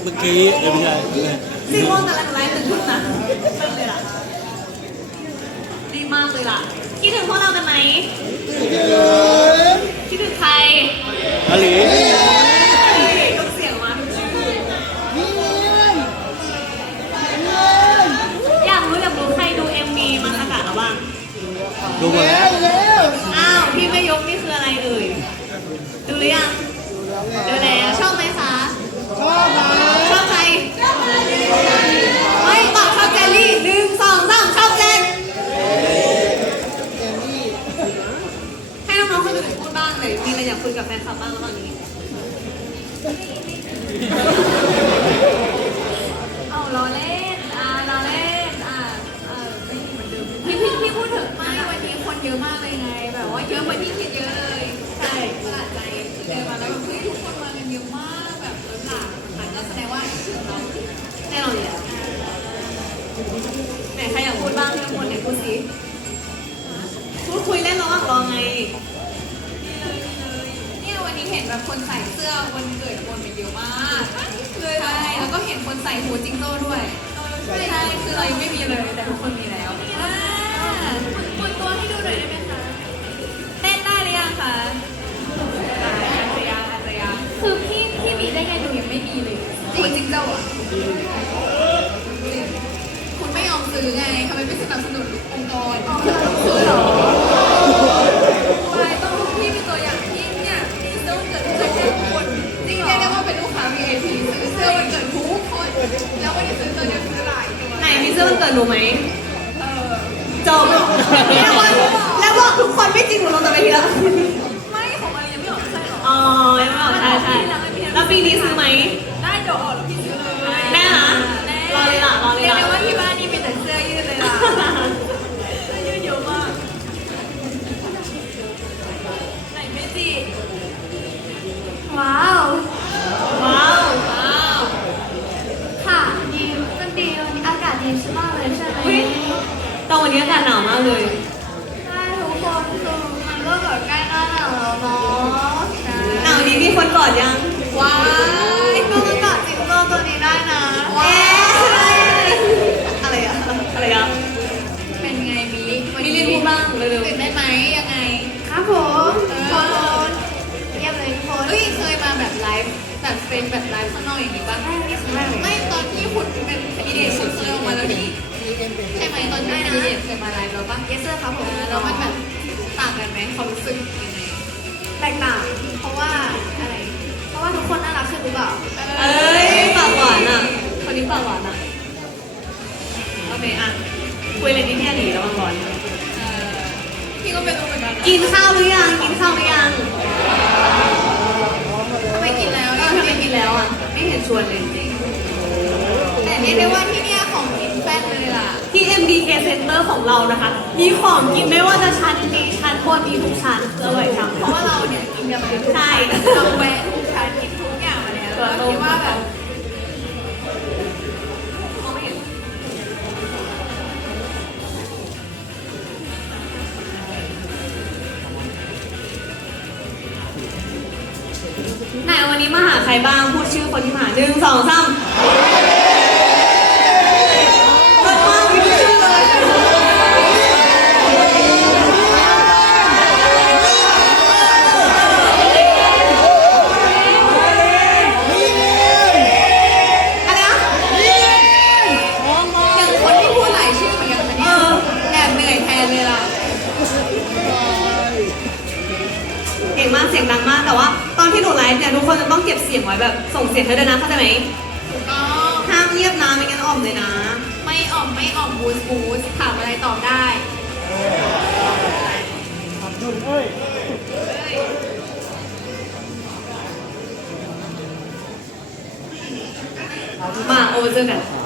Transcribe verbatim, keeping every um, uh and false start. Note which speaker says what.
Speaker 1: เมื่อกี้เออไม่ใช่ไม่ใช่
Speaker 2: ซีโร่กำลังไลฟ์ถึงทุ่มนะเริ่มเลยล่ะดีมากเลยล่ะคิดถึงพวกเรากันไหมคิดถึงใคร
Speaker 1: อาหลี
Speaker 2: ต้องเสียงมาอยากรู้อยากรู้ใครดูเอ็มวีมาสกัดหรือบ้าง
Speaker 1: ดูหมดแล้ว
Speaker 2: อ้าวพี่ไม่ยกนี่คืออะไรเอ่ยดูหรือยังดูแล้วชอบไหมคะชอบนะชอบใครไม่ตอบชอบแจลลี่หนึ่งสองสามชอบแจลให้น้องๆคนอื่นพูดบ้างเลยมีอะไรอยากคุยกับแฟนคลับบ้างระหว่างนี้เอาล้อเล่นอ่าล้อเล่นอ่าเออไม่เหมือนเดิมพี่พี่พี่พูดถึงไม่วันนี้คนเยอะมากเลยไงแบบว่าเยอะกว่าที่คิดเยอะเลยใช่ประหลาดใจเดินมาแล้วแบบเฮ้ยทุกคนมากันเยอะมากแบบล้นหลามค่ะก็แสดงว่าถึงเราแน่นอนอยู่แล้วไหนใครอยากพูดบ้างทุกคนไหนพูดสิพูดคุยเล่นระหว่างรอไงเนี่ยวันนี้เห็นแบบคนใส่เสื้อวันเกิดคนเป็นเยอะมากเลยใช่แล้วก็เห็นคนใส่หูจิงโจ้ด้วยใช่ใช่คือเรายังไม่มีเลยแต่ทุกคนมีแล้วคุณตัวให้ดูหน่อยได้ไหมคะเต้นได้หรือยังคะอาจจะยังอาจจะยังคือพี่พี่มีได้ไงหนูยังไม่มีเลยหูจิงโจ้อะคุณไม่ยอมซื้อไงทำไมไม่สนับสนุนองค์กรซื้อหรอใช่ต้องพี่เป็นตัวอย่างที่เนี่ยมีเสื้อวันเกิดทุกคนจริงๆเรียกได้ว่าเป็นลูกค้า วี ไอ พี ซื้อเสื้อวันเกิดทุกคนแล้วไม่ได้ซื้อตัวเดียวซื้อหลายตัวไหนมีเสื้อวันเกิดหนูไหมเออจบแล้วบอกแล้วบอกทุกคนไม่จริงหนูลงแต่ไปทีละไม่ของอะไรยังไม่ออกใช่หรออ๋อยังไม่ออกใช่ใช่แล้วปีนี้ซื้อไหมได้เดี๋ยวออกแล้วพี่ซื้อเลยแน่นะรอเลยล่ะรอเลยล่ะเรียกได้ว่าที่บ้านนี่มีแต่เสื้อยืดเลยล่ะเสื้อยืดเยอะมากไหนเมจิว้าวว้าวว้าวค่ะดีมันดีวันนี้อากาศดีมากเลยใช่ไหมตอนวันนี้อากาศหนาวมากเลยใช่ทุกคนคือมันก็แบบใกล้หน้าหนาวแล้วเนาะหนาวนี้มีคนกอดยังว้ายก็ต้องกอดจิงโจ้ตัวนี้ได้นะว้ายอะไรอะอะไรอะเป็นไงมิลิมิลิพูดบ้างเร็วๆตื่นได้ไหมยังไงครับผมทุกคนเยี่ยมเลยทุกคนเฮ้ยเคยมาแบบไลฟ์แบบเป็นแบบไลฟ์ข้างนอกอย่างนี้ป่ะไม่ไม่ตอนที่คุณเป็นพีเดชเคยออกมาแล้วนี่ใช่ไหมตอนที่พีเดชเคยมาไลฟ์เราป่ะเยสเซอร์ครับผมแล้วมันแบบต่างกันไหมความรู้สึกยังไงแตกต่างเพราะว่าอะไรเพราะว่าทุกคนน่ารักขึ้นหรือเปล่าเอ้ยปากหวานอ่ะคนนี้ปากหวานอ่ะโอเคอ่ะคุยอะไรนิดแค่หนีแล้วมาก่อนพี่ก็เป็นตัวเหมือนกันกินข้าวหรือยังกินข้าวหรือยังไม่กินแล้วเออทำไมกินแล้วอ่ะไม่เห็นชวนเลยจริงแต่เรียกได้ว่าที่นี่ของกินแป้นเลยล่ะที่ เอ็ม ดี เค Center ของเรานะคะมีของกินไม่ว่าจะชั้นนี้ชั้นบนมีทุกชั้นอร่อยจังเพราะว่าเราเนี่ยกินกันมาทุกชั้นเราแวะทุกชั้นกินทุกอย่างมาแล้วเราคิดว่าแบบมองไม่เห็นไหนวันนี้มาหาใครบ้างพูดชื่อคนที่มาหนึ่งสองสามเปิดมาพูดชื่อเลยอะไรนะอย่างคนที่พูดหลายชื่อเหมือนกันนะเนี่ยแอบเหนื่อยแทนเลยล่ะเก่งมากเสียงดังมากแต่ว่าตอนที่หนูไลฟ์เนี่ยทุกคนจะต้องเก็บเสียงไว้แบบส่งเสียงให้ด้วยนะเข้าใจไหมถูกต้องห้ามเงียบนะไม่งั้นอ่อมเลยนะไม่อ่อมไม่อ่อมบูสบูสถามอะไรตอบได้มาโอเจอกัน